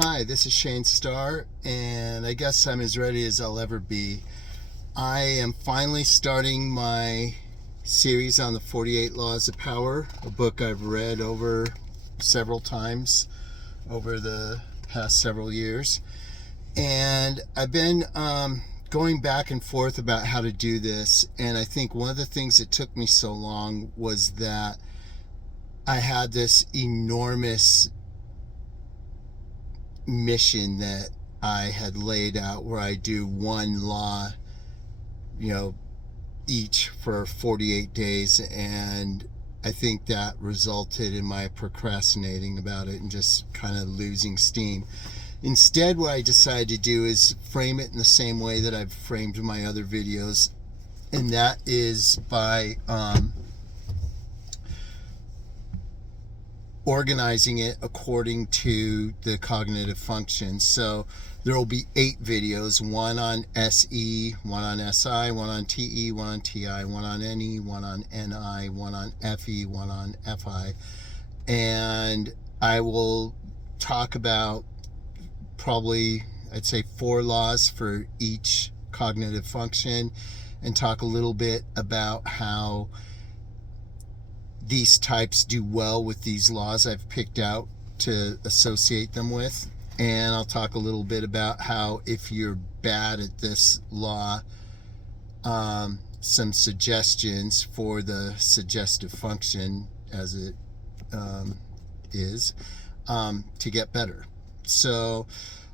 Hi, this is Shane Starr, and I guess I'm as ready as I'll ever be. I am finally starting my series on the 48 Laws of Power, a book I've read over several times over the past several years. And I've been going back and forth about how to do this, and I think one of the things that took me so long was that I had this enormous mission that I had laid out where I do one law, each for 48 days. And I think that resulted in my procrastinating about it and just kind of losing steam. Instead, what I decided to do is frame it in the same way that I've framed my other videos, and that is by organizing it according to the cognitive functions. So there will be 8 videos, one on SE, one on SI, one on TE, one on TI, one on NE, one on NI, one on FE, one on FI. And I will talk about probably, I'd say, 4 laws for each cognitive function, and talk a little bit about how these types do well with these laws I've picked out to associate them with. And I'll talk a little bit about how, if you're bad at this law, some suggestions for the suggestive function, as it is, to get better. So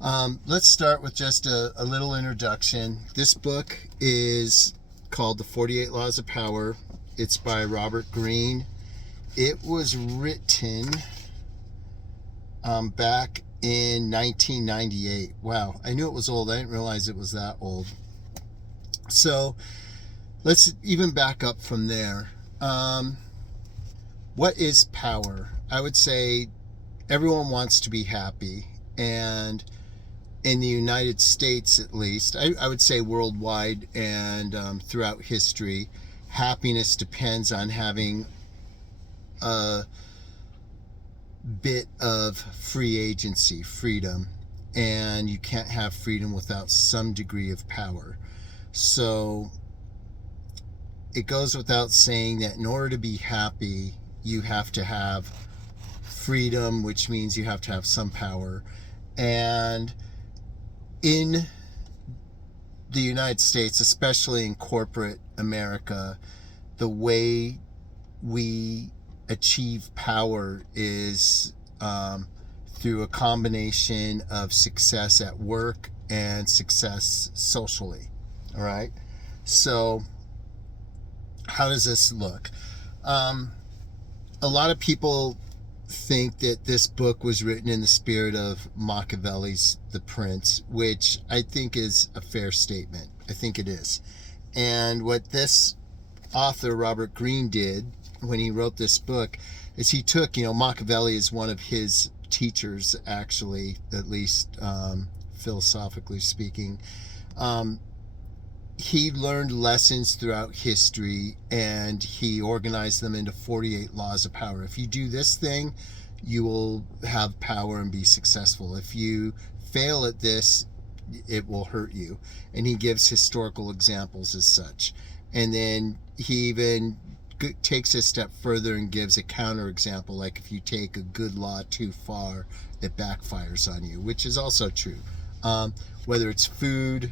let's start with just a little introduction. This book is called The 48 Laws of Power. It's by Robert Greene. It was written back in 1998. Wow, I knew it was old. I didn't realize it was that old. So let's even back up from there. What is power? I would say everyone wants to be happy. And in the United States, at least, I would say worldwide and throughout history, happiness depends on having a bit of free agency, freedom, and you can't have freedom without some degree of power. So it goes without saying that in order to be happy, you have to have freedom, which means you have to have some power. And in the United States, especially in corporate America, the way we achieve power is through a combination of success at work and success socially. All right. So how does this look? A lot of people think that this book was written in the spirit of Machiavelli's The Prince, which I think is a fair statement. I think it is. And what this author, Robert Greene, did when he wrote this book is he took, Machiavelli is one of his teachers, actually, at least philosophically speaking. He learned lessons throughout history, and he organized them into 48 laws of power. If you do this thing, you will have power and be successful. If you fail at this, it will hurt you. And he gives historical examples as such. And then he even takes a step further and gives a counterexample, like if you take a good law too far, it backfires on you, which is also true. Whether it's food,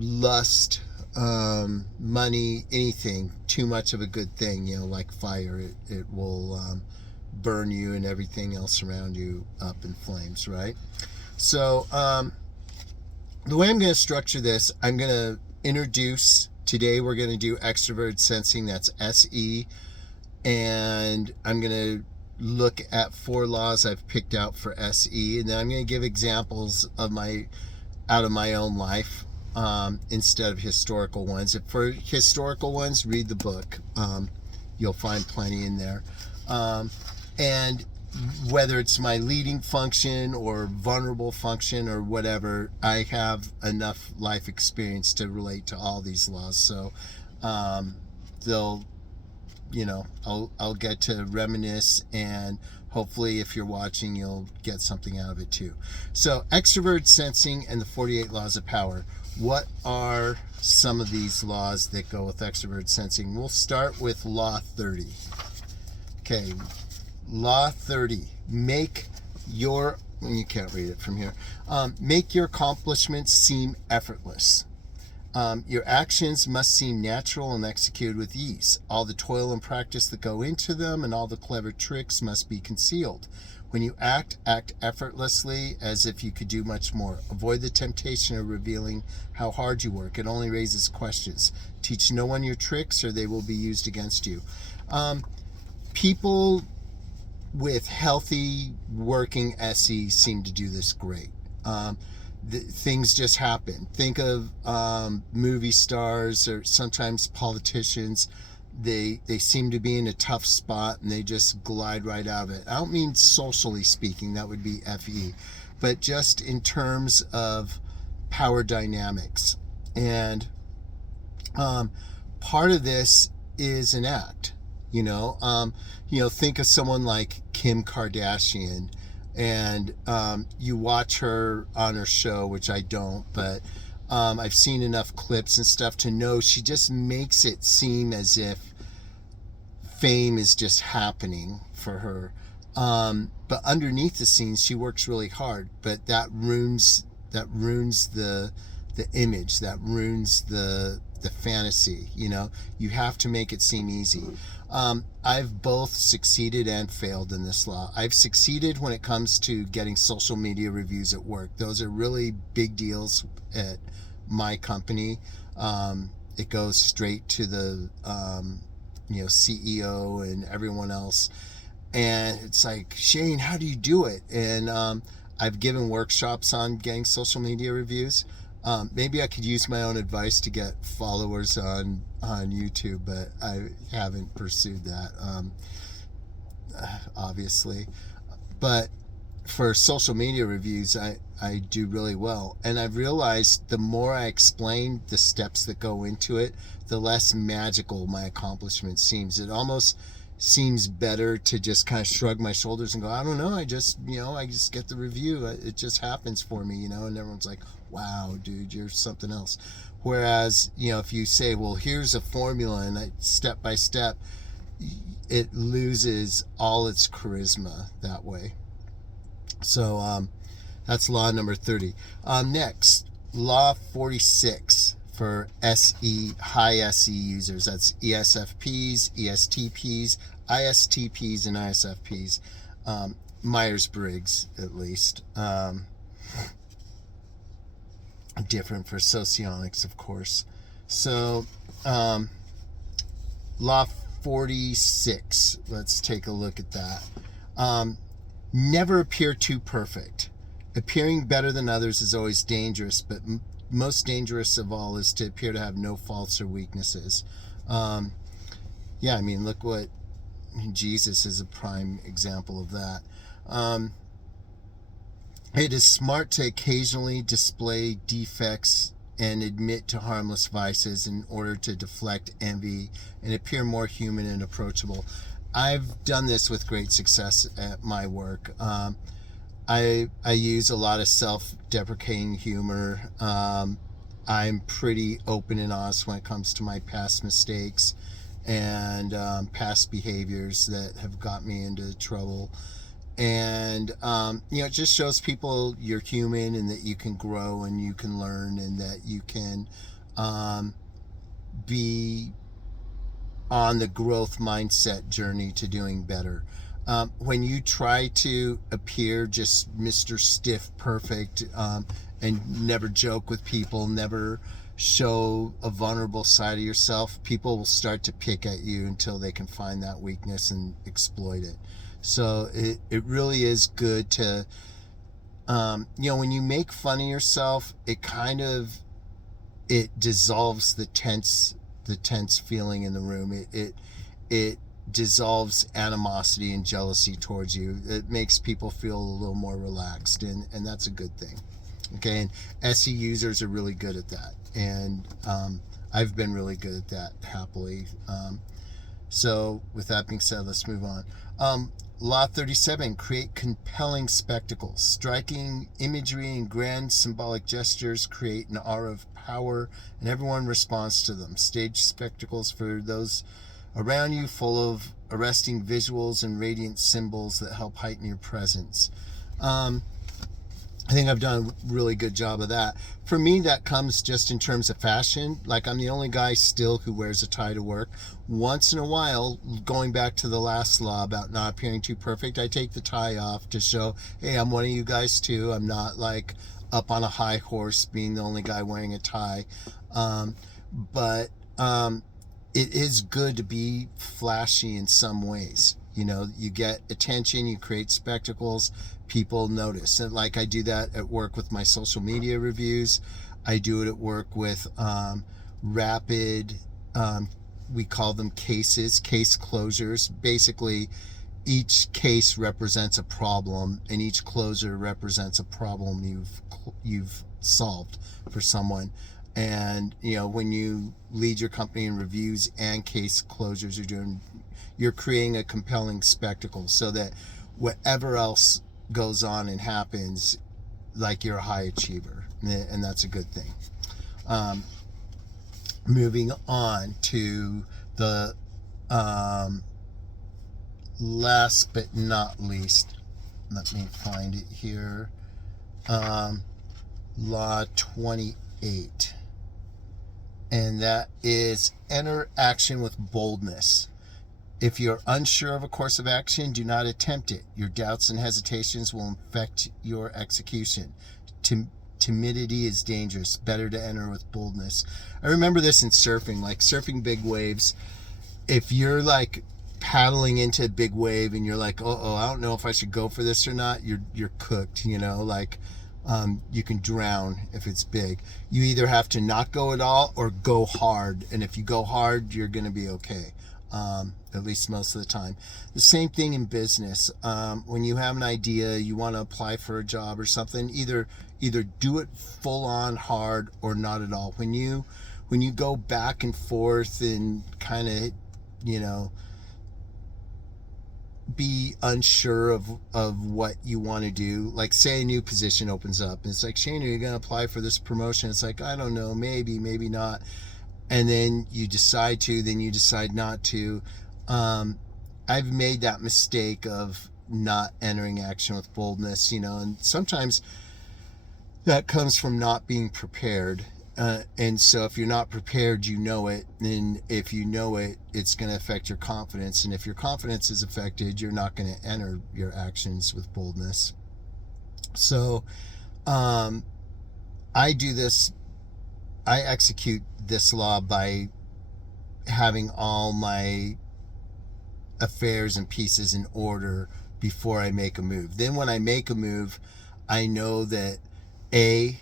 lust, money, anything, too much of a good thing, like fire, it will burn you and everything else around you up in flames, right? So the way I'm going to structure this, I'm going to introduce. Today we're going to do Extroverted Sensing, that's SE, and I'm going to look at 4 laws I've picked out for SE, and then I'm going to give examples of out of my own life instead of historical ones. If for historical ones, read the book. You'll find plenty in there. And whether it's my leading function or vulnerable function or whatever, I have enough life experience to relate to all these laws. So they'll I'll get to reminisce and hopefully if you're watching, you'll get something out of it too. So extroverted sensing and the 48 laws of power. What are some of these laws that go with extroverted sensing? We'll start with law 30. Okay, law 30. You can't read it from here. Make your accomplishments seem effortless. Your actions must seem natural and executed with ease. All the toil and practice that go into them and all the clever tricks must be concealed. When you act effortlessly as if you could do much more. Avoid the temptation of revealing how hard you work. It only raises questions. Teach no one your tricks or they will be used against you. People with healthy working SE seem to do this great. Things just happen. Think of movie stars or sometimes politicians. They seem to be in a tough spot and they just glide right out of it. I don't mean socially speaking, that would be FE, but just in terms of power dynamics. And part of this is an act. Think of someone like Kim Kardashian, and you watch her on her show, which I don't, but I've seen enough clips and stuff to know she just makes it seem as if fame is just happening for her. But underneath the scenes, she works really hard, but that ruins the image, that ruins the fantasy. You have to make it seem easy. I've both succeeded and failed in this law. I've succeeded when it comes to getting social media reviews at work. Those are really big deals at my company. It goes straight to the CEO and everyone else, and it's like, Shane, how do you do it? And I've given workshops on getting social media reviews. Maybe I could use my own advice to get followers on YouTube, but I haven't pursued that, obviously. But for social media reviews, I do really well. And I've realized the more I explain the steps that go into it, the less magical my accomplishment seems. It almost seems better to just kind of shrug my shoulders and go, I don't know, I just get the review. It just happens for me, and everyone's like, wow, dude, you're something else. Whereas, if you say, well, here's a formula and step by step, it loses all its charisma that way. So that's law number 30. Next, law 46 for SE, high SE users. That's ESFPs, ESTPs, ISTPs, and ISFPs. Myers-Briggs, at least. Different for socionics, of course. So, law 46. Let's take a look at that. Never appear too perfect. Appearing better than others is always dangerous, but most dangerous of all is to appear to have no faults or weaknesses. Look what Jesus is a prime example of that. It is smart to occasionally display defects and admit to harmless vices in order to deflect envy and appear more human and approachable. I've done this with great success at my work. I use a lot of self-deprecating humor. I'm pretty open and honest when it comes to my past mistakes and past behaviors that have got me into trouble. And it just shows people you're human and that you can grow and you can learn and that you can be on the growth mindset journey to doing better. When you try to appear just Mr. Stiff Perfect and never joke with people, never show a vulnerable side of yourself, people will start to pick at you until they can find that weakness and exploit it. So it really is good to, when you make fun of yourself, it dissolves the tense feeling in the room. It dissolves animosity and jealousy towards you. It makes people feel a little more relaxed, and that's a good thing. Okay, and SE users are really good at that, and I've been really good at that, happily. So with that being said, let's move on. Law 37, create compelling spectacles. Striking imagery and grand symbolic gestures create an aura of power, and everyone responds to them. Stage spectacles for those around you, full of arresting visuals and radiant symbols that help heighten your presence. I think I've done a really good job of that. For me, that comes just in terms of fashion. Like, I'm the only guy still who wears a tie to work. Once in a while, going back to the last law about not appearing too perfect, I take the tie off to show, hey, I'm one of you guys too. I'm not like up on a high horse being the only guy wearing a tie. But it is good to be flashy in some ways. You know, you get attention, you create spectacles, people notice. And like, I do that at work with my social media reviews. I do it at work with rapid, we call them case closures. Basically, each case represents a problem, and each closure represents a problem you've solved for someone. And you know, when you lead your company in reviews and case closures, you're creating a compelling spectacle so that whatever else goes on and happens, like, you're a high achiever, and that's a good thing. Moving on to the last but not least, let me find it here. Law 28, and that is enter action with boldness. If you're unsure of a course of action, do not attempt it. Your doubts and hesitations will infect your execution. Timidity is dangerous. Better to enter with boldness. I remember this in surfing, like surfing big waves. If you're like paddling into a big wave and you're like, oh, I don't know if I should go for this or not, you're cooked, you know, like you can drown if it's big. You either have to not go at all or go hard. And if you go hard, you're going to be okay. At least most of the time. The same thing in business. When you have an idea, you want to apply for a job or something, either do it full on hard or not at all. When you go back and forth and kind of, you know, be unsure of what you want to do, like say a new position opens up and it's like, Shane, are you going to apply for this promotion? It's like, I don't know, maybe not. And then you decide to, then you decide not to. I've made that mistake of not entering action with boldness, you know, and sometimes that comes from not being prepared. And so if you're not prepared, you know it. And if you know it, it's going to affect your confidence. And if your confidence is affected, you're not going to enter your actions with boldness. So I execute this law by having all my affairs and pieces in order before I make a move. Then when I make a move, I know that A,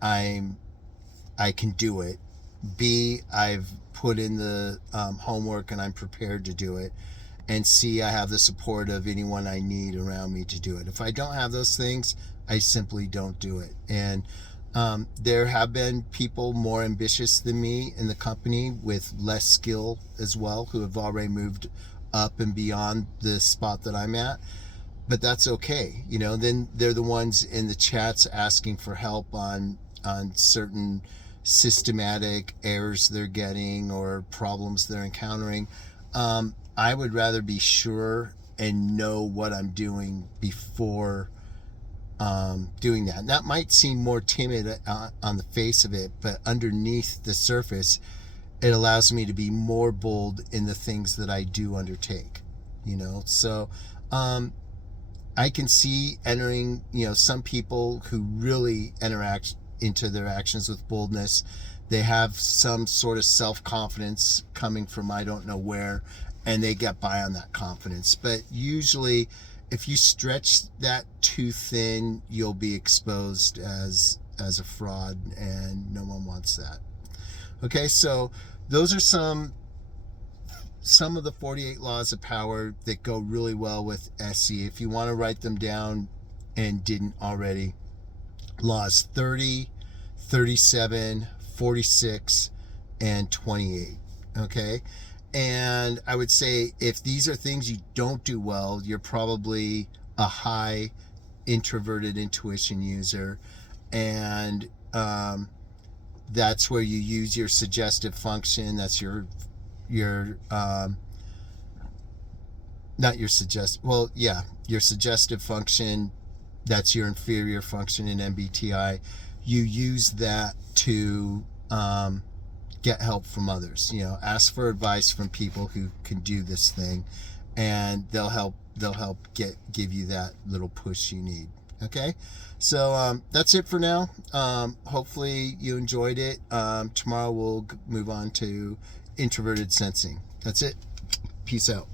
I can do it. B, I've put in the homework and I'm prepared to do it. And C, I have the support of anyone I need around me to do it. If I don't have those things, I simply don't do it. And there have been people more ambitious than me in the company with less skill as well, who have already moved up and beyond the spot that I'm at. But that's okay. You know, then they're the ones in the chats asking for help on certain systematic errors they're getting or problems they're encountering. I would rather be sure and know what I'm doing before doing that. And that might seem more timid on the face of it, but underneath the surface, it allows me to be more bold in the things that I do undertake, you know. So I can see entering, you know, some people who really interact into their actions with boldness. They have some sort of self-confidence coming from I don't know where, and they get by on that confidence. But usually, if you stretch that too thin, you'll be exposed as a fraud, and no one wants that. Okay, so those are some of the 48 laws of power that go really well with SE. If you want to write them down and didn't already, laws 30, 37, 46, and 28. Okay, And I would say if these are things you don't do well, you're probably a high introverted intuition user. And that's where you use your suggestive function. That's your not your your suggestive function. That's your inferior function in MBTI. You use that to get help from others. Ask for advice from people who can do this thing, and they'll help give you that little push you need. Okay, so that's it for now. Hopefully you enjoyed it. Tomorrow we'll move on to introverted sensing. That's it. Peace out.